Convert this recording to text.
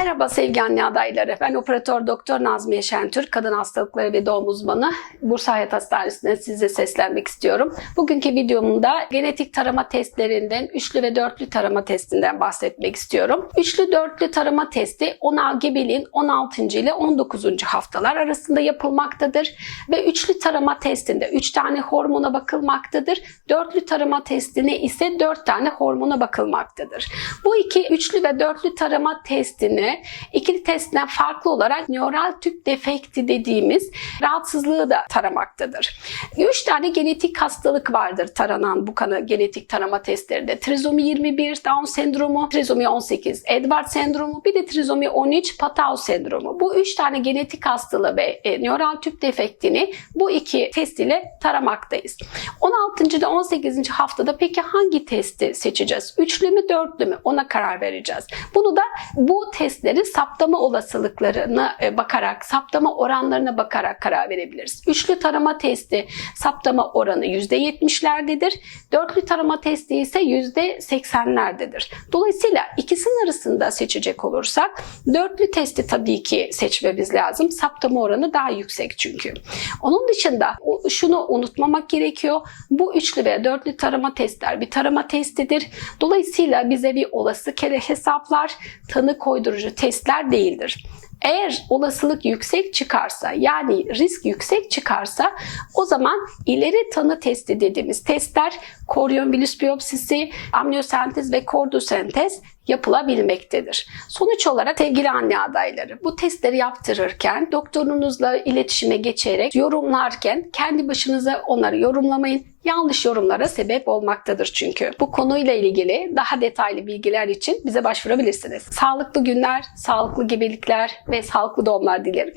Merhaba sevgili anne adayları. Ben operatör doktor Nazmiye Şentürk, kadın hastalıkları ve doğum uzmanı. Bursa Hayat Hastanesi'ne size seslenmek istiyorum. Bugünkü videomda genetik tarama testlerinden, üçlü ve dörtlü tarama testinden bahsetmek istiyorum. Üçlü dörtlü tarama testi 10 gebeliğin 16. ile 19. haftalar arasında yapılmaktadır ve üçlü tarama testinde 3 tane hormona bakılmaktadır. Dörtlü tarama testine ise 4 tane hormona bakılmaktadır. Bu iki üçlü ve dörtlü tarama testini ikili testten farklı olarak nöral tüp defekti dediğimiz rahatsızlığı da taramaktadır. Üç tane genetik hastalık vardır taranan bu kanı genetik tarama testlerinde. Trizomi 21, Down sendromu, trizomi 18, Edward sendromu, bir de trizomi 13, Patau sendromu. Bu üç tane genetik hastalığı ve e, nöral tüp defektini bu iki test ile taramaktayız. 16. da 18. haftada peki hangi testi seçeceğiz? Üçlü mü, dörtlü mü? Ona karar vereceğiz. Bunu da bu testlerin saptama olasılıklarına e, bakarak, saptama oranlarına bakarak karar verebiliriz. Üçlü tarama testi saptama oranı %70'lerdedir. Dörtlü tarama testi ise %80'lerdedir. Dolayısıyla ikisinin arasında seçecek olursak dörtlü testi tabii ki seçmemiz lazım. Saptama oranı daha yüksek çünkü. Onun dışında şunu unutmamak gerekiyor. Bu üçlü ve dörtlü tarama testler bir tarama testidir. Dolayısıyla bize bir olası kere hesaplar, tanı koydurucu testler değildir. Eğer olasılık yüksek çıkarsa yani risk yüksek çıkarsa o zaman ileri tanı testi dediğimiz testler koryon virüs biyopsisi, amniyosentez ve kordosentez yapılabilmektedir. Sonuç olarak sevgili anne adayları bu testleri yaptırırken doktorunuzla iletişime geçerek yorumlarken kendi başınıza onları yorumlamayın. Yanlış yorumlara sebep olmaktadır çünkü. Bu konuyla ilgili daha detaylı bilgiler için bize başvurabilirsiniz. Sağlıklı günler, sağlıklı gebelikler ve sağlıklı doğumlar dilerim.